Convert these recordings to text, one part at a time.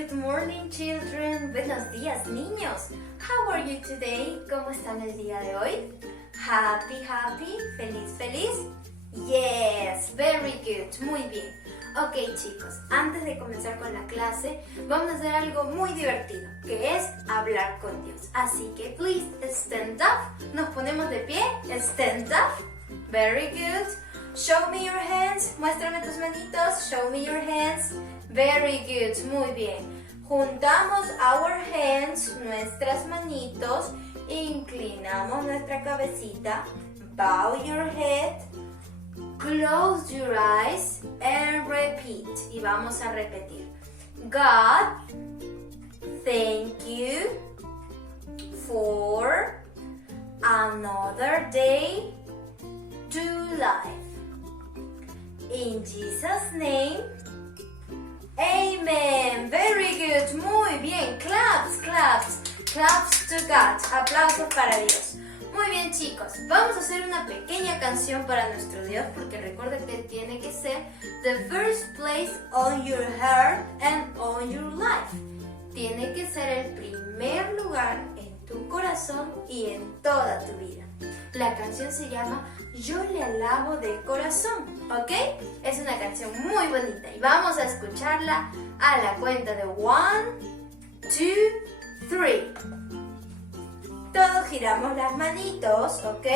Good morning, children. Buenos días, niños. How are you today? ¿Cómo están el día de hoy? Happy, happy, feliz, feliz. Yes, very good. Muy bien. Ok, chicos, antes de comenzar con la clase, vamos a hacer algo muy divertido, que es hablar con Dios. Así que, please, stand up. Nos ponemos de pie. Stand up. Very good. Show me your hands. Muéstrame tus manitos. Show me your hands. Very good. Muy bien. Juntamos our hands, nuestras manitos. Inclinamos nuestra cabecita. Bow your head. Close your eyes and repeat. Y vamos a repetir. God, thank you for another day to life. In Jesus' name, amen. Very good. Muy bien. Claps, claps. Claps to God. Aplausos para Dios. Muy bien, chicos. Vamos a hacer una pequeña canción para nuestro Dios porque recuerden que tiene que ser the first place on your heart and on your life. Tiene que ser el primer lugar en tu corazón y en toda tu vida. La canción se llama Yo le alabo de corazón, ¿ok? Es una canción muy bonita y vamos a escucharla a la cuenta de 1, 2, 3. Todos giramos las manitos, ¿ok?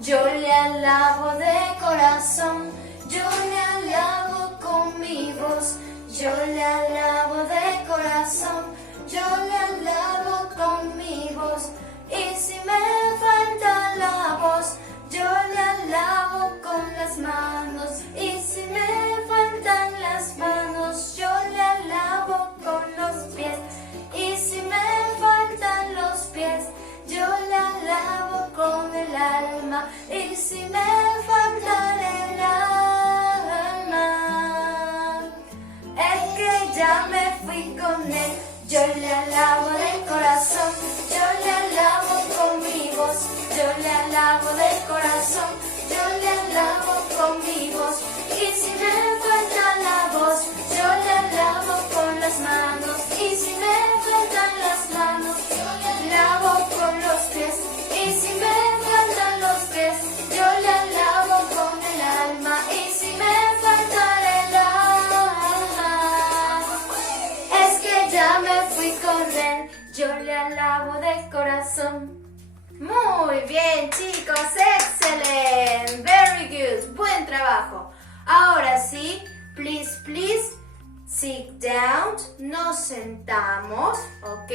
Yo le alabo de corazón, yo le alabo con mi voz. Yo le alabo de corazón, yo le alabo con mi voz. Y si me falta la voz, yo le alabo con las manos. Y si me faltan las manos, yo le alabo con los pies. Y si me faltan los pies, yo le alabo con el alma. Y si me falta el alma, es que ya me fui con él. Yo le alabo de corazón, yo le alabo con mi voz. Yo le alabo de corazón, yo le alabo con mi voz. Y si me falta la voz, yo le alabo con las manos. Y si me faltan las manos, yo le alabo con los pies. Y si me faltan los pies, yo le alabo con el alma. Y si me falta el alma, es que ya me fui con él. Yo le alabo de corazón. Muy bien, chicos, excelente, very good, buen trabajo. Ahora sí, please, sit down, nos sentamos, ¿ok?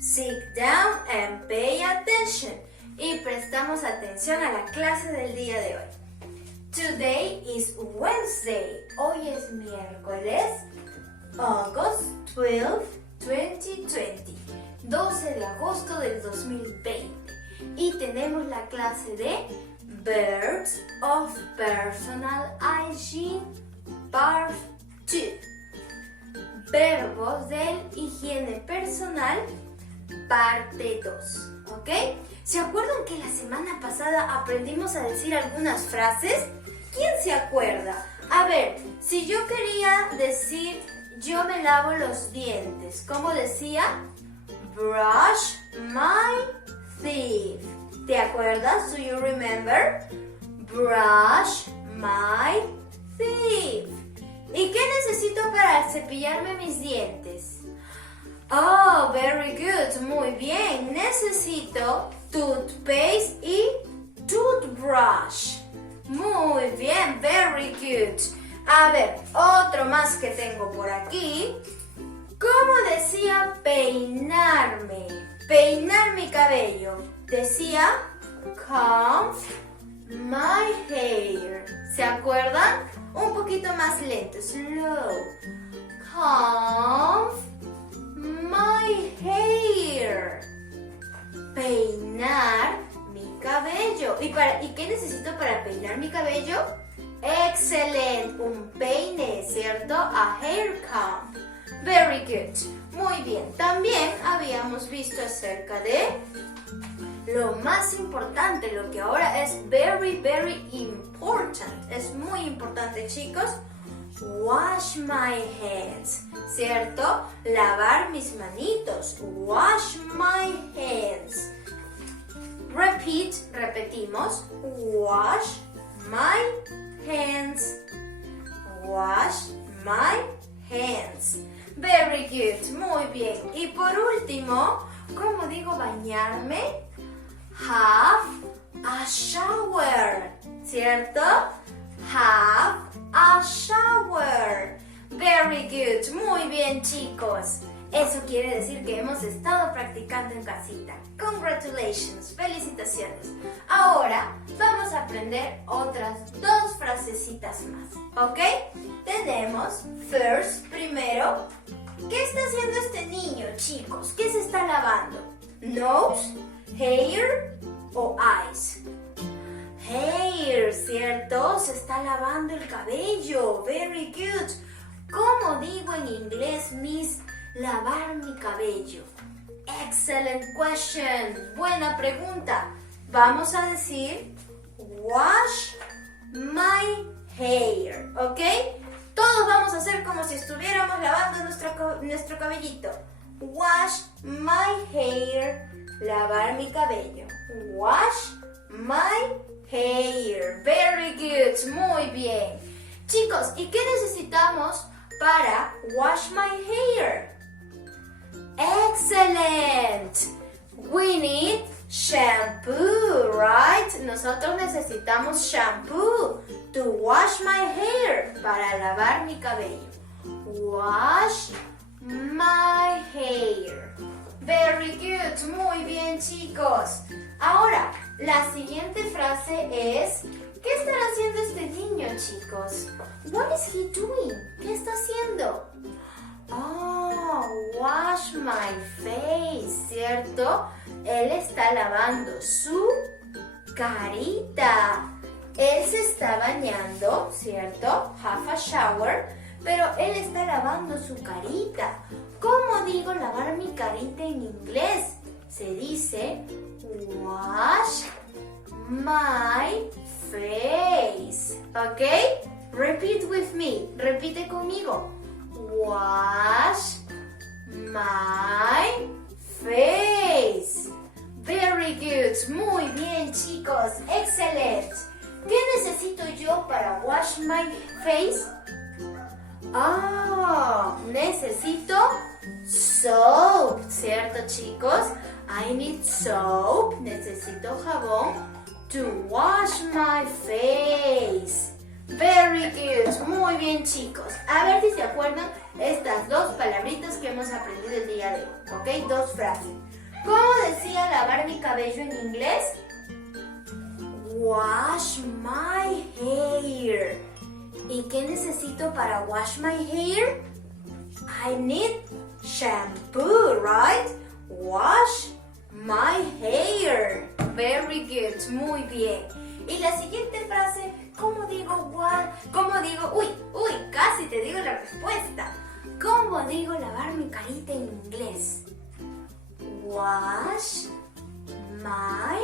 Sit down and pay attention. Y prestamos atención a la clase del día de hoy. Today is Wednesday, hoy es miércoles, August 12, 2020. 12 de agosto del 2020 y tenemos la clase de Verbs of Personal Hygiene Part 2. Verbos de higiene personal parte 2, ¿ok? ¿Se acuerdan que la semana pasada aprendimos a decir algunas frases? ¿Quién se acuerda? A ver, si yo quería decir yo me lavo los dientes, ¿cómo decía? Brush my teeth. ¿Te acuerdas? Do you remember? Brush my teeth. ¿Y qué necesito para cepillarme mis dientes? Oh, very good. Muy bien. Necesito toothpaste y toothbrush. Muy bien. Very good. A ver, otro más que tengo por aquí. ¿Cómo decía peinarme? Peinar mi cabello. Decía comb my hair. ¿Se acuerdan? Un poquito más lento. Slow. Comb my hair. Peinar mi cabello. ¿Y qué necesito para peinar mi cabello? Excelente. Un peine, ¿cierto? A hair comb. Very good. Muy bien. También habíamos visto acerca de lo más importante, lo que ahora es very, very important. Es muy importante, chicos. Wash my hands, ¿cierto? Lavar mis manitos. Wash my hands. Repeat, repetimos. Wash my hands. Wash my hands. Very good, muy bien. Y por último, ¿cómo digo bañarme? Have a shower, ¿cierto? Have a shower. Very good, muy bien, chicos. Eso quiere decir que hemos estado practicando en casita. Congratulations, felicitaciones. Ahora vamos a aprender otras 2 frasecitas más, ¿ok? Tenemos first, primero. ¿Qué está haciendo este niño, chicos? ¿Qué se está lavando? Nose, hair o eyes. Hair, ¿cierto? Se está lavando el cabello. Very good. ¿Cómo digo en inglés, Miss, lavar mi cabello? Excellent question. Buena pregunta. Vamos a decir wash my hair, ¿ok? Todos vamos a hacer como si estuviéramos lavando nuestro cabellito. Wash my hair. Lavar mi cabello. Wash my hair. Very good. Muy bien. Chicos, ¿y qué necesitamos para wash my hair? Excellent. We need shampoo, right? Nosotros necesitamos shampoo to wash my hair, para lavar mi cabello. Wash my hair. Very good. Muy bien, chicos. Ahora, la siguiente frase es, ¿qué estará haciendo este niño, chicos? What is he doing? ¿Qué está haciendo? Oh, wash my face, ¿cierto? Él está lavando su carita. Él se está bañando, ¿cierto? Have a shower. Pero él está lavando su carita. ¿Cómo digo lavar mi carita en inglés? Se dice wash my face. ¿Ok? Repeat with me. Repite conmigo. Wash my face. Very good. Muy bien, chicos. Excelente. ¿Qué necesito yo para wash my face? Necesito soap, ¿cierto, chicos? I need soap. Necesito jabón to wash my face. Very good. Muy bien, chicos. A ver si se acuerdan estas 2 palabritas que hemos aprendido el día de hoy, ¿ok? 2 frases. ¿Cómo decía lavar mi cabello en inglés? Wash my hair. ¿Y qué necesito para wash my hair? I need shampoo, right? Wash my hair. Very good, muy bien. Y la siguiente frase, ¿cómo digo what? ¿Cómo digo? Uy, casi te digo la respuesta. ¿Cómo digo lavar mi carita en inglés? Wash my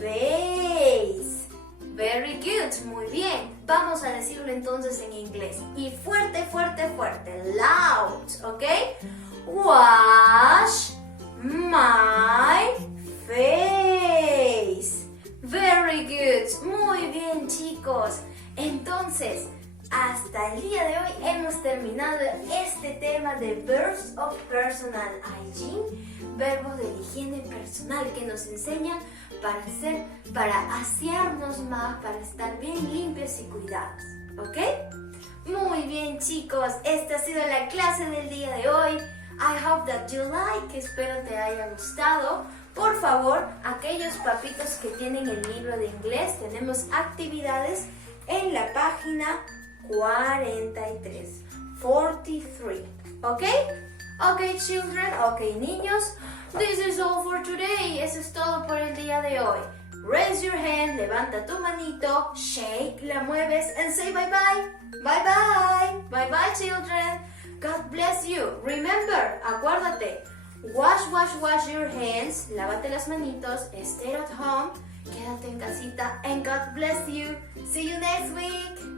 face. Very good, muy bien. Vamos a decirlo entonces en inglés. Y fuerte, fuerte, fuerte. Loud, ¿ok? Wash my face. Very good. Muy bien, chicos. Entonces, hasta el día de hoy hemos terminado este tema de verbs of personal hygiene, verbos de higiene personal que nos enseñan para asearnos más, para estar bien limpios y cuidados, ¿ok? Muy bien, chicos, esta ha sido la clase del día de hoy. I hope that you like, espero te haya gustado. Por favor, aquellos papitos que tienen el libro de inglés, tenemos actividades en la página 43, ¿ok? Ok, children, ok, niños, this is all for today. Eso es todo por el día de hoy. Raise your hand, levanta tu manito, shake, la mueves, and say bye-bye. Bye-bye. Bye-bye, children. God bless you. Remember, acuérdate, wash your hands, lávate las manitos, stay at home, quédate en casita, and God bless you. See you next week.